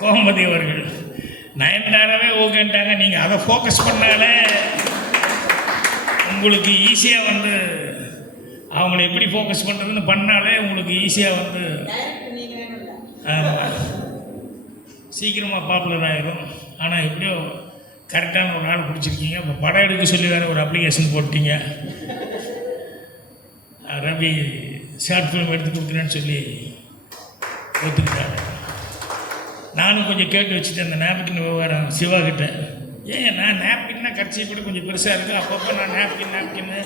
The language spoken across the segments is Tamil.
கோமதி அவர்கள் நயன்தாராவே ஓகேன்ட்டாங்க. நீங்கள் அதை ஃபோக்கஸ் பண்ணாலே உங்களுக்கு ஈஸியாக வந்து அவங்கள எப்படி ஃபோக்கஸ் பண்ணுறதுன்னு பண்ணாலே உங்களுக்கு ஈஸியாக வந்து சீக்கிரமாக பாப்புலர் ஆகிடும். ஆனால் எப்படியோ கரெக்டான ஒரு ஆள் பிடிச்சிருக்கீங்க. இப்போ படம் எடுக்க சொல்லி வேறு ஒரு அப்ளிகேஷன் போட்டீங்க. ரவி ஷார்ட் ஃபிலிம் எடுத்து கொடுக்குறேன்னு சொல்லி ஒத்துக்கிட்டாங்க. நானும் கொஞ்சம் கேட்டு வச்சுட்டேன் அந்த நேப்கின் விவகாரம் சிவா கிட்ட. ஏன் நான் நேப்கின்னா கட்சி கூட கொஞ்சம் பெருசாக இருக்குது. அப்பப்போ நான் நேப்கின்னு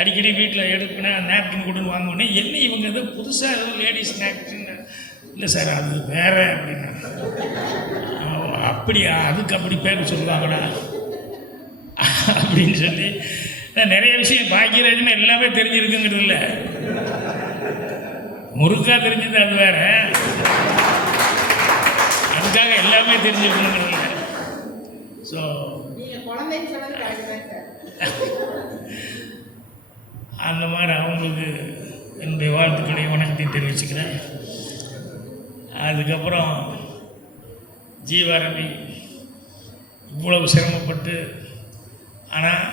அடிக்கடி வீட்டில் எடுப்பேன். நேப்கின் கொடுன்னு வாங்குவேன். என்ன இவங்க எதோ புதுசாக ஏதோ லேடிஸ் நேப்கின். இல்லை சார் அது வேறு அப்படின்னா. அப்படியா, அதுக்கு அப்படி பேர் சொல்லுவாங்கடா அப்படின்னு சொல்லி நிறைய விஷயம் பாக்கியராஜன் எல்லாமே தெரிஞ்சிருக்குங்கிறது இல்லை. முறுக்கா தெரிஞ்சது அது வேற, அதுக்காக எல்லாமே தெரிஞ்சிருக்குங்கிறது இல்லை. ஸோ அந்த மாதிரி அவங்களுக்கு என்னுடைய வாழ்த்துக்களை வணக்கத்தையும் தெரிவிச்சுக்கிறேன். அதுக்கப்புறம் ஜீவாரவி இவ்வளவு சிரமப்பட்டு, ஆனால்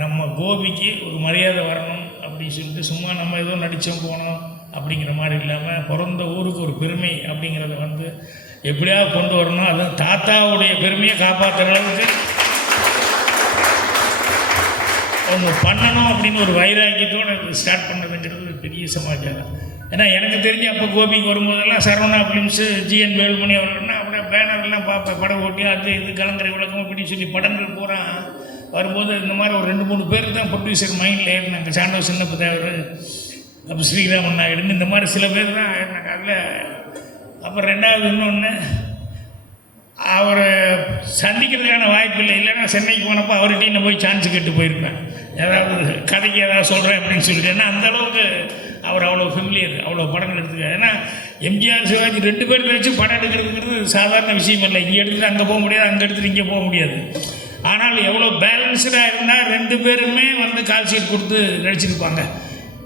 நம்ம கோபிக்கு ஒரு மரியாதை வரணும் அப்படின்னு சொல்லிட்டு சும்மா நம்ம ஏதோ நடித்தோம் போனோம் அப்படிங்கிற மாதிரி இல்லாமல் பிறந்த ஊருக்கு ஒரு பெருமை அப்படிங்கிறத வந்து எப்படியாவது கொண்டு வரணும். அதுவும் தாத்தாவுடைய பெருமையை காப்பாற்றுற அளவுக்கு அவங்க பண்ணணும் அப்படின்னு ஒரு வைராக்கியத்தோடு ஸ்டார்ட் பண்ணதுங்கிறது பெரிய சமாச்சாரம். ஏன்னா எனக்கு தெரிஞ்சு அப்போ கோபிக்கு வரும்போதெல்லாம் சரவணா ஃபிலிம்ஸு ஜிஎன் வேலுமணி அவர்கள்னா அப்படியே பேனர்லாம் பார்ப்பேன். படம் ஓட்டி அது இது கலங்கரை விளக்கம் அப்படின்னு சொல்லி படங்கள் பூரா வரும்போது இந்த மாதிரி ஒரு 2-3 பேர் தான் ப்ரொடியூசர் மைண்டில் ஏறினாங்க. சாண்டோ சின்னப்ப தேவர், அப்போ ஸ்ரீராமன் நாயுடுன்னு இந்த மாதிரி சில பேர் தான் ஏறினாங்க. அதில் அப்புறம் ரெண்டாவது இன்னொன்று, அவரை சந்திக்கிறதுக்கான வாய்ப்பு இல்லை. இல்லைன்னா சென்னைக்கு போனப்போ அவர்கிட்ட நான் போய் சான்ஸ் கேட்டு போயிருப்பேன். ஏதாவது கதைக்கு ஏதாவது சொல்கிறேன் அப்படின்னு சொல்லிட்டு. ஏன்னா அந்தளவுக்கு அவர் அவ்வளோ ஃபெமிலியர், அவ்வளோ படங்கள் எடுத்துக்காரு. ஏன்னா எம்ஜிஆர் சிவாஜி 2 பேருக்கு வச்சு படம் எடுக்கிறதுங்கிறது சாதாரண விஷயம் இல்லை. இங்கே எடுத்துகிட்டு அங்கே போக முடியாது, அங்கே எடுத்துகிட்டு இங்கே போக முடியாது. ஆனால் எவ்வளோ பேலன்ஸ்டாக இருந்தால் 2 பேருமே வந்து கால் ஷீட் கொடுத்து நடிச்சிருப்பாங்க.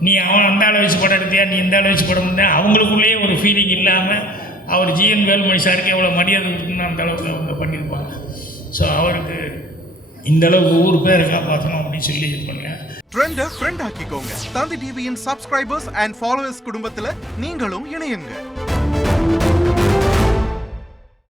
நீ அவன் அந்த ஆளை வச்சு படம் எடுத்தியா, நீ இந்த ஆளை வச்சு படம் எடுத்தியா, அவங்களுக்குள்ளேயே ஒரு ஃபீலிங் இல்லாமல் அவர் ஜிஎன் வேலுமணி சாருக்கு எவ்வளோ மரியாதை கொடுக்கணும் அந்த அளவுக்கு அவங்க பண்ணியிருப்பாங்க. ஸோ அவருக்கு இந்த அளவுக்கு ஊர் பேரை காப்பாற்றணும் அப்படின்னு சொல்லி இது பண்ணுங்க. ட்ரெண்டை ஃப்ரெண்ட் ஆக்கிக்கோங்க. தந்தி டிவியின் சப்ஸ்கிரைபர்ஸ் அண்ட் ஃபாலோவர்ஸ் குடும்பத்தில் நீங்களும் இணையுங்க.